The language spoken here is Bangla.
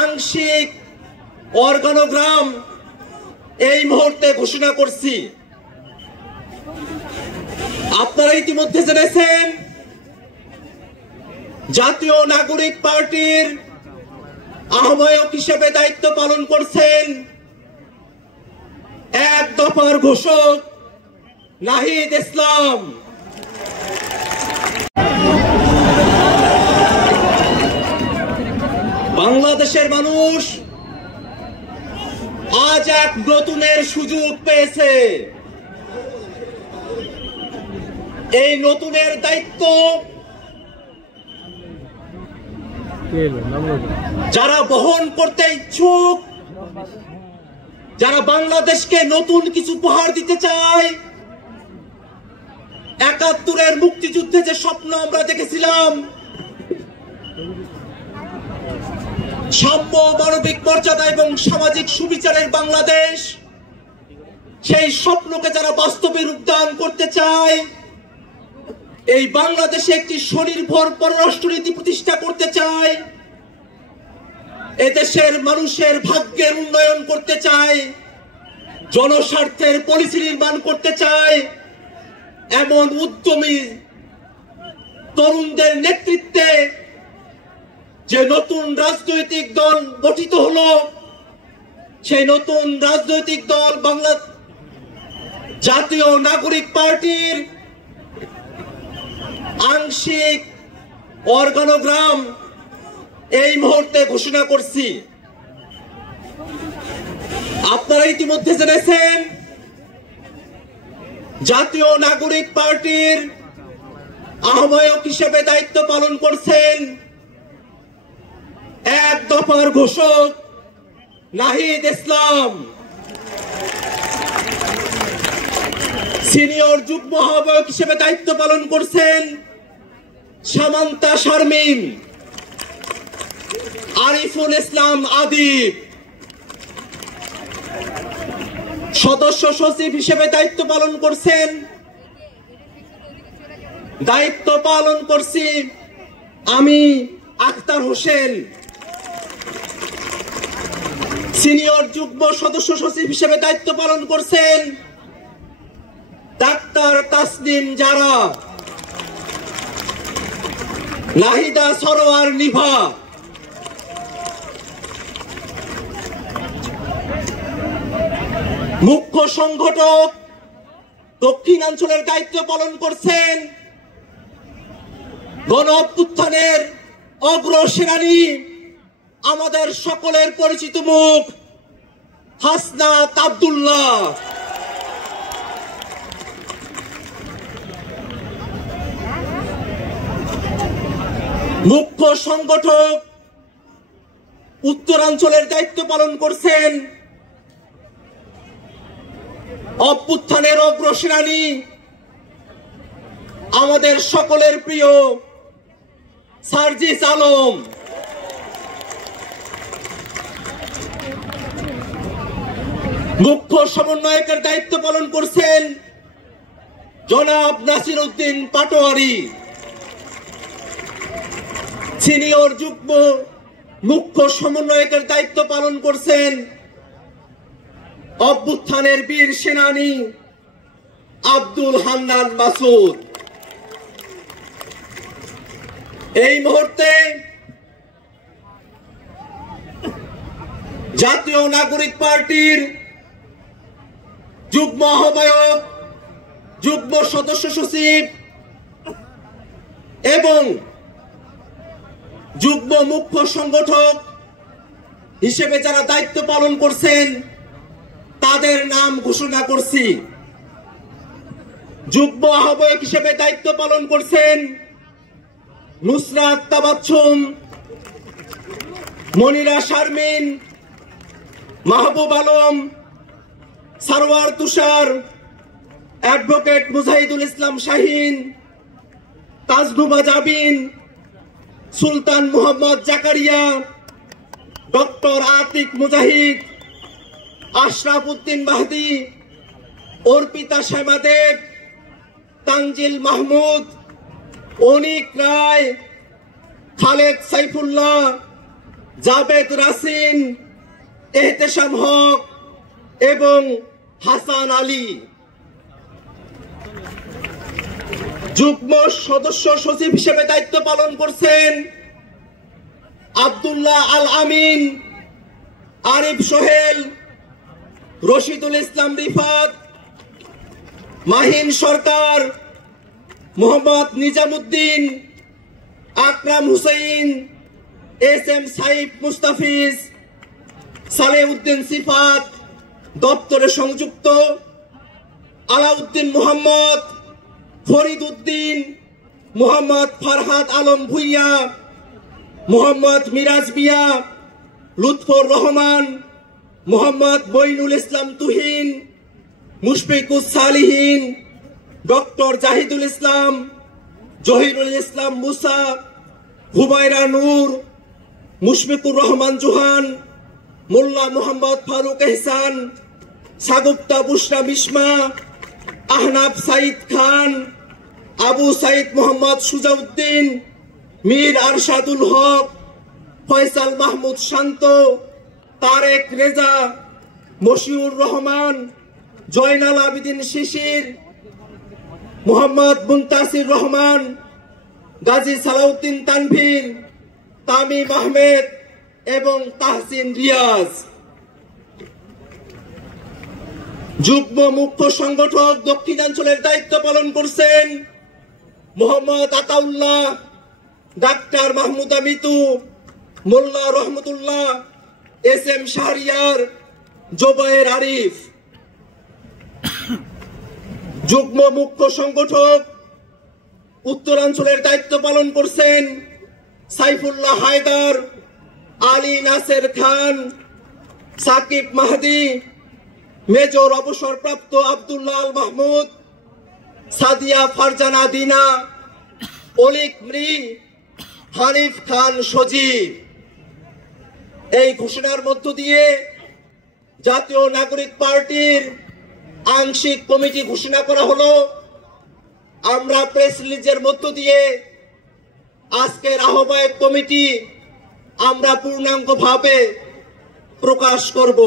আংশিক অর্গানোগ্রাম এই মুহূর্তে ঘোষণা করছি। আপনারা ইতিমধ্যে জেনেছেন জাতীয় নাগরিক পার্টির আহ্বায়ক হিসেবে দায়িত্ব পালন করছেন এক দফার ঘোষক নাহিদ ইসলাম। বাংলাদেশের মানুষ আজ এক নতুনের সুযোগ পেয়েছে। এই নতুনের দায়িত্ব যারা বহন করতে ইচ্ছুক, যারা বাংলাদেশকে নতুন কিছু উপহার দিতে চায়, ৭১-এর মুক্তিযুদ্ধে যে স্বপ্ন আমরা দেখেছিলাম, সাম্য, মানবিক মর্যাদা এবং সামাজিক সুবিচারের বাংলাদেশ, সেই স্বপ্নকে যারা বাস্তবে রূপদান করতে চায়, এই বাংলাদেশে একটি স্বনির্ভর পররাষ্ট্রনীতি প্রতিষ্ঠা করতে চায়, এদেশের মানুষের ভাগ্যের উন্নয়ন করতে চায়, জনস্বার্থের পলিসি নির্মাণ করতে চায়, এমন উদ্যমী তরুণদের নেতৃত্বে যে নতুন রাজনৈতিক দল গঠিত হলো, সেই নতুন রাজনৈতিক দল বাংলা জাতীয় নাগরিক পার্টির আংশিক অর্গানোগ্রাম এই মুহূর্তে ঘোষণা করছি। আপনারা ইতিমধ্যে জেনেছেন জাতীয় নাগরিক পার্টির আহ্বায়ক হিসেবে দায়িত্ব পালন করছেন এক দফার ঘোষক নাহিদ ইসলাম। সিনিয়র যুগ্ম আহ্বায়ক হিসেবে দায়িত্ব পালন করছেন সামান্তা শারমিন, আরিফুল ইসলাম আদিব। সদস্য সচিব হিসেবে দায়িত্ব পালন করছি আমি আখতার হোসেন। সিনিয়র যুগ্ম সদস্য সচিব হিসেবে দায়িত্ব পালন করছেন ডাক্তার তাসনিম জারা, নাহিদা সরোয়ার নিভা। মুখ্য সংগঠক দক্ষিণাঞ্চলের দায়িত্ব পালন করছেন গণ অভ্যুত্থানের অগ্রসেনানী, আমাদের সকলের পরিচিত মুখ হাসনাত আব্দুল্লাহ। মুখ্য সংগঠক উত্তরাঞ্চলের দায়িত্ব পালন করছেন অভ্যুত্থানের অগ্রসেনানী, আমাদের সকলের প্রিয় সার্জিস আলম। মুখ্য সমন্বয়কের দায়িত্ব পালন করছেন জনাব নাসির উদ্দিন পাটোয়ারি। সিনিয়র যুগ্ম মুখ্য সমন্বয়কের দায়িত্ব পালন করছেন অভ্যুত্থানের বীর সেনানী আব্দুল হান্নান মাসুদ। এই মুহূর্তে জাতীয় নাগরিক পার্টির যুগ্ম আহ্বায়ক, যুগ্ম সদস্য সচিব এবং যুগ্ম মুখ্য সংগঠক হিসেবে যারা দায়িত্ব পালন করছেন তাদের নাম ঘোষণা করছি। যুগ্ম আহ্বায়ক হিসেবে দায়িত্ব পালন করছেন নুসরাত তাবাচ্ছুম, মনিরা শারমিন, মাহবুব আলম, সারওয়ার তুষার, অ্যাডভোকেট মুজাহিদুল ইসলাম শাহিন, তাজনুবা জাবিন, সুলতান মোহাম্মদ জাকারিয়া, ডক্টর আতিক মুজাহিদ, আশরাফ উদ্দিন মাহদি, অর্পিতা শ্যামা দেব, তানজিল মাহমুদ, অনিক রায়, খালেদ সাইফুল্লাহ, জাবেদ রাসিন, এহতেশাম হক এবং হাসান আলী। যুগ্ম সদস্য সচিব হিসেবে দায়িত্ব পালন করছেন আব্দুল্লাহ আল আমিন, আরিফ সোহেল, রশিদুল ইসলাম রিফাত, মাহিন সরকার, মোহাম্মদ নিজামুদ্দিন, আকরাম হুসাইন, এস এম সাইফ মুস্তাফিজ, সালেউদ্দিন সিফাত, দপ্তরে সংযুক্ত আলাউদ্দিন মোহাম্মদ, ফরিদ উদ্দিন, মোহাম্মদ ফারহাদ আলম ভুইয়া, মোহাম্মদ মিরাজ মিয়া, লুৎফর রহমান, মোহাম্মদ মঈনুল ইসলাম তুহিন, মুশফিকুস সালিহিন, ডক্টর জাহিদুল ইসলাম, জহিরুল ইসলাম মুসা, হুমায়রা নূর, মুশফিকুর রহমান জোহান, মোল্লা মোহাম্মদ ফারুক এহসান, সাগুপ্তা বুশরা মিশমা, আহনাফ সাইদ খান, আবু সাইদ মোহাম্মদ সুজাউদ্দিন, মীর আরশাদুল হক, ফয়সাল মাহমুদ শান্ত, তারেক রেজা, মশিউর রহমান, জয়নাল আবিদিন শিশির, মোহাম্মদ মুনতাসির রহমান, গাজী সালাউদ্দিন তানভীর, তামিম আহমেদ এবং তাহসিন রিয়াজ। যুগ্ম মুখ্য সংগঠক দক্ষিণাঞ্চলের দায়িত্ব পালন করছেন মোহাম্মদ আতাউল্লাহ, ডাক্তার মাহমুদা মিতু, মোল্লা রহমতুল্লাহ, এস এম শাহরিয়ার, জোবায়ের আরিফ। যুগ্ম মুখ্য সংগঠক উত্তরাঞ্চলের দায়িত্ব পালন করছেন সাইফুল্লাহ হায়দার, আলী নাসের খান, সাকিব মাহদি, মেজর অবসরপ্রাপ্ত আব্দুল্লাহ আল মাহমুদ, সাদিয়া ফারজানা দিনা, অলিক মৃ, হানিফ খান সজীব। এই ঘোষণার মধ্য দিয়ে জাতীয় নাগরিক পার্টির আংশিক কমিটি ঘোষণা করা হলো। আমরা প্রেস রিলিজের মধ্য দিয়ে আজকের আহ্বায়ক কমিটি আমরা পূর্ণাঙ্গভাবে প্রকাশ করব।